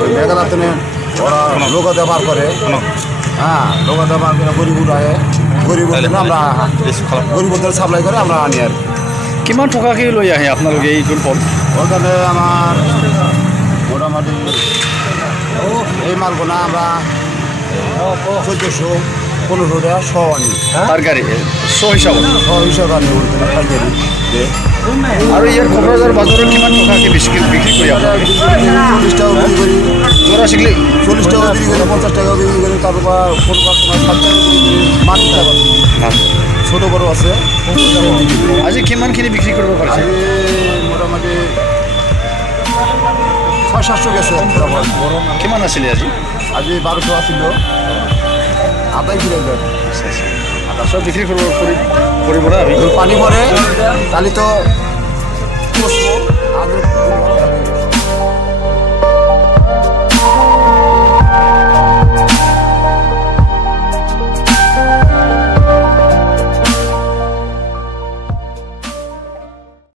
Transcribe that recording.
ওই মেঘালয়তে ওরা লোক ব্যবহার করে, হ্যাঁ লোক ব্যবহার করে গরিবুর আয়ে গরিবদের আমরা গরিবদের সাপ্লাই করে আমরা আনি আর কিমান টকাকে লৈ আহে আপোনালোকে এই ফল? ওখানে আমার মোটামুটি এই মালগুলো আমরা 1400-1500 টাকা শ আনি, তার গাড়ি শ হিসাবত হিসাবে আনি পাইকারি। আৰু ইয়াৰ কোকৰাঝাৰ বাজাৰত কিমান টকাকে বিক্ৰী কৰি আপোনালোকে? 40 টাকা বিক্রি করি, জোড়া শিখলে 40 টাকা বিক্রি করি, 50 টাকা বিক্রি করি, তারপর কোনো সময় 7 টাকা বিক্রি করি। মাটি ছোট বড় আছে। আজি কিমানখিনি বিক্ৰী কৰিব পাৰিছে? মোটামুটি 600-700 গেছে। কিমান আছিলে আজি? আজি 1200 আছিল, আদাই কিলো সব বিক্ৰী কৰিব না আমি? পানি পরে তাহলে তো